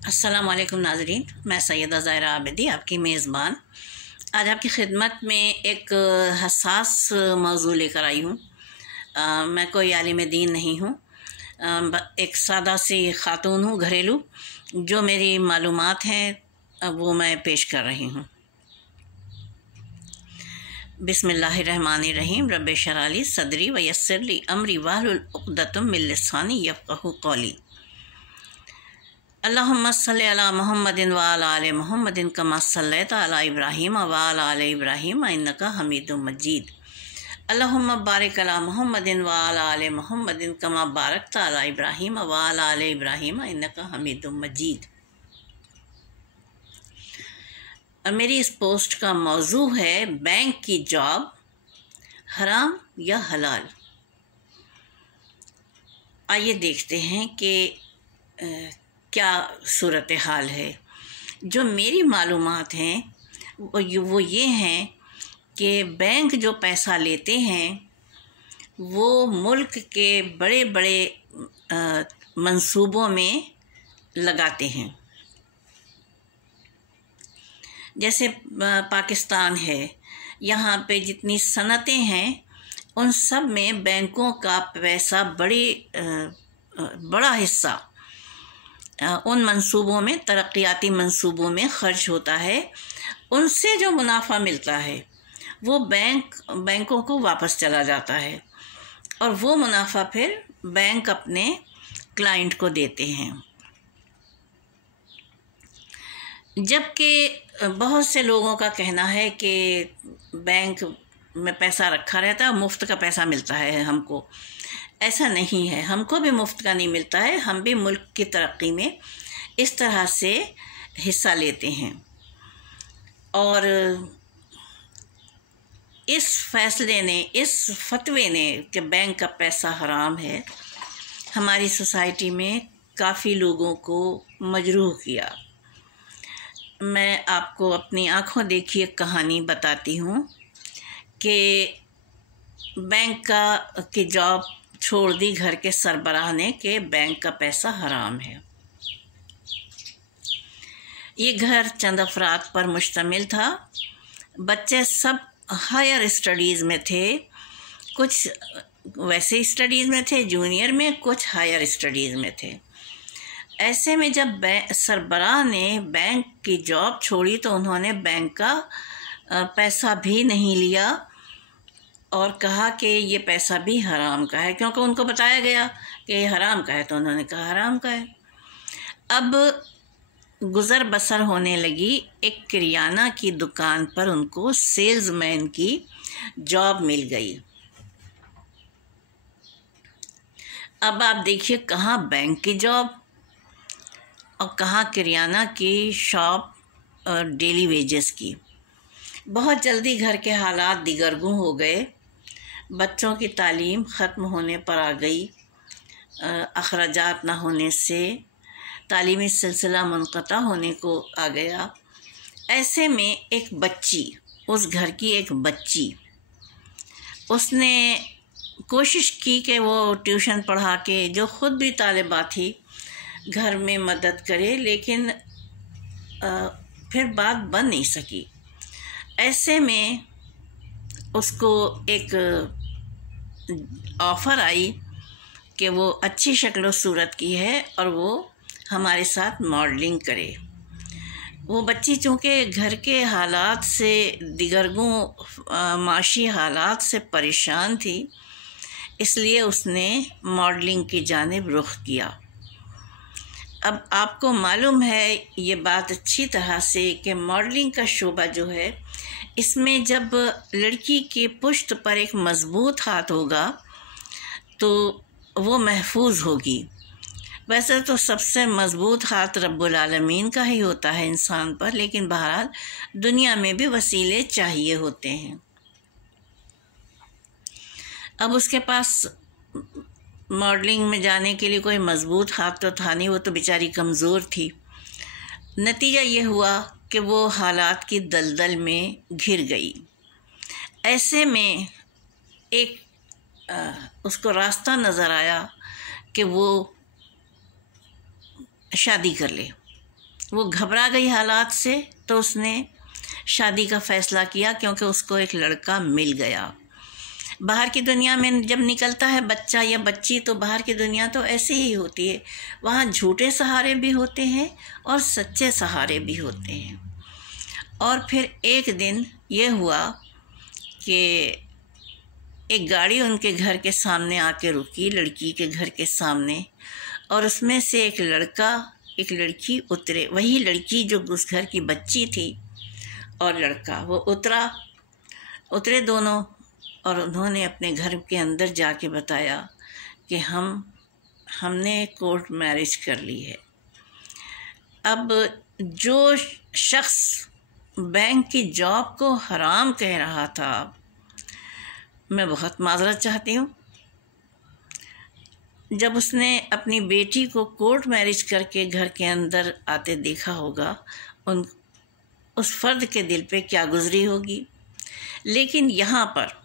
अस्सलाम वालेकुम नाज़रीन, मैं सैयदा ज़ाहिरा आबिदी आपकी मेज़बान आज आपकी खिदमत में एक हसास मौजू लेकर आई हूँ। मैं कोई आलिम दीन नहीं हूँ। एक सादा सी ख़ातून हूँ, घरेलू। जो मेरी मालूमात हैं वो मैं पेश कर रही हूँ। बिस्मिल्लाहिर्रहमानिर्रहीम। रब्बि इश्रह ली सदरी व यस्सिर ली अमरी वाहलुल उक़दतम मिन लिसानी यफ़क़हू क़ौली। अल्लाहुम्मा सल्लि अला मुहम्मदिन व अला आलि मुहम्मदिन कमा सल्लैता अला इब्राहीम व अला आलि इब्राहीम इन्नका हमीदुम मजीद। अल्लाहुम्मा बारिक अला मुहम्मदिन व अला आलि मुहम्मदिन कमा बारकता अला इब्राहीम व अला आलि इब्राहीम इन्नका हमीदुम मजीद। मेरी इस पोस्ट का मौजू है बैंक की जॉब हराम या हलाल। आइए देखते हैं कि क्या सूरत हाल है। जो मेरी मालूमात हैं वो ये हैं कि बैंक जो पैसा लेते हैं वो मुल्क के बड़े बड़े मंसूबों में लगाते हैं। जैसे पाकिस्तान है, यहाँ पे जितनी सनतें हैं उन सब में बैंकों का पैसा बड़ा हिस्सा उन मंसूबों में, तरक्याती मंसूबों में खर्च होता है। उनसे जो मुनाफा मिलता है वो बैंकों को वापस चला जाता है और वो मुनाफा फिर बैंक अपने क्लाइंट को देते हैं। जबकि बहुत से लोगों का कहना है कि बैंक में पैसा रखा रहता है, मुफ्त का पैसा मिलता है हमको। ऐसा नहीं है, हमको भी मुफ्त का नहीं मिलता है। हम भी मुल्क की तरक्की में इस तरह से हिस्सा लेते हैं। और इस फैसले ने, इस फतवे ने कि बैंक का पैसा हराम है, हमारी सोसाइटी में काफ़ी लोगों को मजरूह किया। मैं आपको अपनी आँखों देखी एक कहानी बताती हूँ कि बैंक की जॉब छोड़ दी घर के सरबराह ने कि बैंक का पैसा हराम है। ये घर चंद अफराद पर मुश्तमिल था। बच्चे सब हायर स्टडीज़ में थे, कुछ वैसे स्टडीज़ में थे, जूनियर में, कुछ हायर स्टडीज़ में थे। ऐसे में जब सरबराह ने बैंक की जॉब छोड़ी तो उन्होंने बैंक का पैसा भी नहीं लिया और कहा कि ये पैसा भी हराम का है, क्योंकि उनको बताया गया कि ये हराम का है तो उन्होंने कहा हराम का है। अब गुज़र बसर होने लगी। एक किराना की दुकान पर उनको सेल्समैन की जॉब मिल गई। अब आप देखिए, कहाँ बैंक की जॉब और कहाँ किराना की शॉप और डेली वेजेस की। बहुत जल्दी घर के हालात दिगरगुं हो गए। बच्चों की तालीम ख़त्म होने पर आ गई। अखराजात ना होने से तालीमी सिलसिला मुनक़ता होने को आ गया। ऐसे में एक बच्ची, उस घर की एक बच्ची, उसने कोशिश की कि वो ट्यूशन पढ़ा के, जो ख़ुद भी तालिबा थी, घर में मदद करे, लेकिन फिर बात बन नहीं सकी। ऐसे में उसको एक ऑफ़र आई कि वो अच्छी शक्ल सूरत की है और वो हमारे साथ मॉडलिंग करे। वो बच्ची चूँकि घर के हालात से, दिगरगुं माशी हालात से परेशान थी, इसलिए उसने मॉडलिंग की जानिब रुख किया। अब आपको मालूम है ये बात अच्छी तरह से कि मॉडलिंग का शोबा जो है, इसमें जब लड़की के पुश्त पर एक मज़बूत हाथ होगा तो वो महफूज होगी। वैसे तो सबसे मज़बूत हाथ रब्बुल आलमीन का ही होता है इंसान पर, लेकिन बहरहाल दुनिया में भी वसीले चाहिए होते हैं। अब उसके पास मॉडलिंग में जाने के लिए कोई मज़बूत हाथ तो था नहीं, वो तो बेचारी कमज़ोर थी। नतीजा ये हुआ कि वो हालात की दलदल में घिर गई। ऐसे में एक उसको रास्ता नज़र आया कि वो शादी कर ले। वो घबरा गई हालात से, तो उसने शादी का फ़ैसला किया, क्योंकि उसको एक लड़का मिल गया। बाहर की दुनिया में जब निकलता है बच्चा या बच्ची, तो बाहर की दुनिया तो ऐसे ही होती है। वहाँ झूठे सहारे भी होते हैं और सच्चे सहारे भी होते हैं। और फिर एक दिन ये हुआ कि एक गाड़ी उनके घर के सामने आके रुकी, लड़की के घर के सामने, और उसमें से एक लड़का एक लड़की उतरे। वही लड़की जो उस घर की बच्ची थी और लड़का, वो उतरे दोनों, और उन्होंने अपने घर के अंदर जाके बताया कि हमने कोर्ट मैरिज कर ली है। अब जो शख्स बैंक की जॉब को हराम कह रहा था, मैं बहुत माजरत चाहती हूँ, जब उसने अपनी बेटी को कोर्ट मैरिज करके घर के अंदर आते देखा होगा, उस फर्द के दिल पे क्या गुजरी होगी। लेकिन यहाँ पर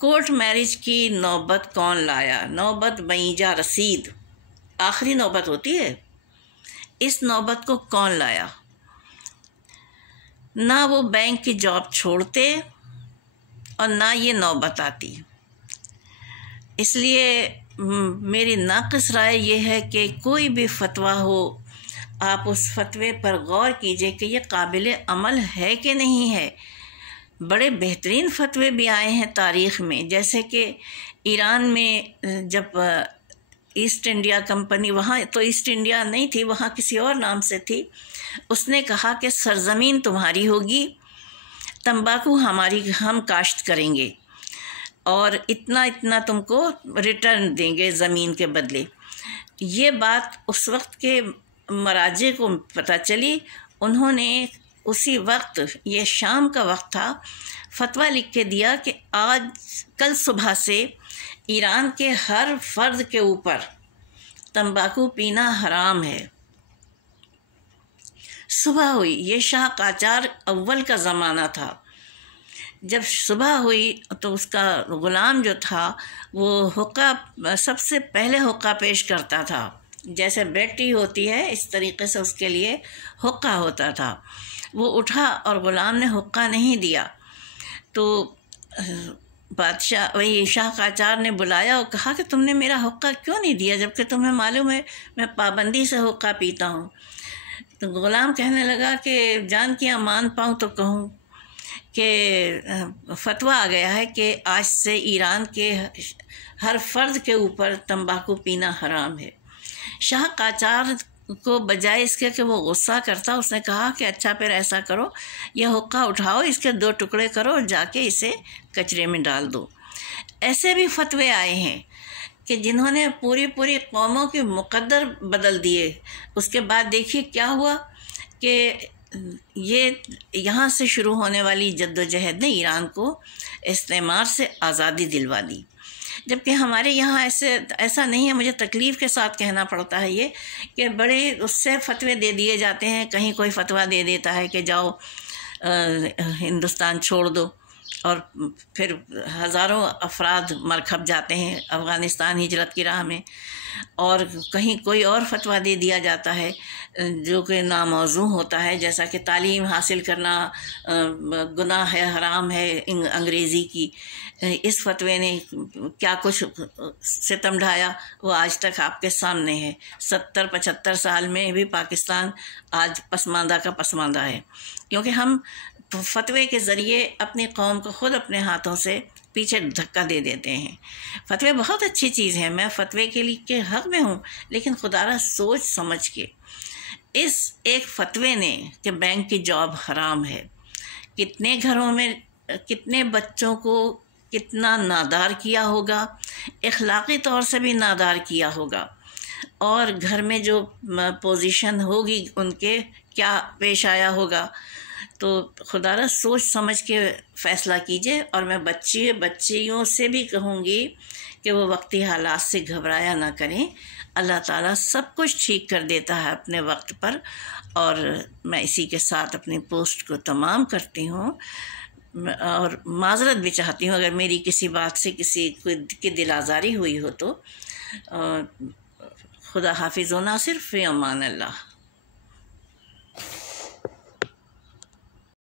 कोर्ट मैरिज की नौबत कौन लाया? नौबत बईजा रसीद, आखिरी नौबत होती है। इस नौबत को कौन लाया? ना वो बैंक की जॉब छोड़ते और ना ये नौबत आती। इसलिए मेरी नाक़िस राय ये है कि कोई भी फतवा हो, आप उस फतवे पर गौर कीजिए कि ये काबिल अमल है कि नहीं है। बड़े बेहतरीन फतवे भी आए हैं तारीख़ में, जैसे कि ईरान में जब ईस्ट इंडिया कंपनी, वहाँ तो ईस्ट इंडिया नहीं थी, वहाँ किसी और नाम से थी, उसने कहा कि सरज़मीन तुम्हारी होगी, तंबाकू हम काश्त करेंगे और इतना इतना तुमको रिटर्न देंगे ज़मीन के बदले। ये बात उस वक्त के मराजे को पता चली। उन्होंने उसी वक्त, ये शाम का वक्त था, फतवा लिख के दिया कि कल सुबह से ईरान के हर फर्द के ऊपर तंबाकू पीना हराम है। सुबह हुई, ये शाह काचार अव्वल का ज़माना था। जब सुबह हुई तो उसका ग़ुलाम जो था वो हुक्का, सबसे पहले हुक्का पेश करता था। जैसे बेटी होती है इस तरीक़े से उसके लिए हुक्का होता था। वो उठा और ग़ुलाम ने हुक्का नहीं दिया, तो बादशाह, वही शाह काचार ने बुलाया और कहा कि तुमने मेरा हुक्का क्यों नहीं दिया, जबकि तुम्हें मालूम है मैं पाबंदी से हुक्का पीता हूँ। तो ग़ुलाम कहने लगा कि जान किया मान पाऊँ तो कहूँ कि फतवा आ गया है कि आज से ईरान के हर फर्द के ऊपर तंबाकू पीना हराम है। शाह काचार को बजाय इसके कि वो गुस्सा करता, उसने कहा कि अच्छा फिर ऐसा करो, यह हुक्का उठाओ, इसके 2 टुकड़े करो और जाके इसे कचरे में डाल दो। ऐसे भी फतवे आए हैं कि जिन्होंने पूरी पूरी कौमों के मुकद्दर बदल दिए। उसके बाद देखिए क्या हुआ कि ये यहाँ से शुरू होने वाली जद्दोजहद ने ईरान को इस्तेमार से आज़ादी दिलवा दी, जबकि हमारे यहाँ ऐसा नहीं है। मुझे तकलीफ़ के साथ कहना पड़ता है ये कि बड़े उससे फतवे दे दिए जाते हैं। कहीं कोई फतवा दे देता है कि जाओ हिंदुस्तान छोड़ दो, और फिर हज़ारों अफराद मरखप जाते हैं अफ़गानिस्तान हिजरत की राह में। और कहीं कोई और फतवा दे दिया जाता है जो कि नामौजू होता है, जैसा कि तालीम हासिल करना गुनाह है, हराम है अंग्रेज़ी की। इस फतवे ने क्या कुछ सितम ढाया वो आज तक आपके सामने है। 70-75 साल में भी पाकिस्तान आज पसमानदा का पसमानदा है, क्योंकि हम फतवे के ज़रिए अपनी कौम को ख़ुद अपने हाथों से पीछे धक्का दे देते हैं। फतवे बहुत अच्छी चीज़ है, मैं फतवे के हक़ में हूँ, लेकिन खुदारा सोच समझ के। इस एक फतवे ने कि बैंक की जॉब हराम है, कितने घरों में कितने बच्चों को कितना नादार किया होगा, इखलाक़ी तौर से भी नादार किया होगा, और घर में जो पोजीशन होगी उनके क्या पेश आया होगा। तो खुदारा सोच समझ के फ़ैसला कीजिए। और मैं बच्चियों से भी कहूँगी कि वो वक्ती हालात से घबराया ना करें। अल्लाह ताला सब कुछ ठीक कर देता है अपने वक्त पर। और मैं इसी के साथ अपनी पोस्ट को तमाम करती हूँ और माज़रत भी चाहती हूँ अगर मेरी किसी बात से किसी की दिल आज़ारी हुई हो तो। खुदा हाफिज़ व नासिर फ़ी अमान अल्लाह।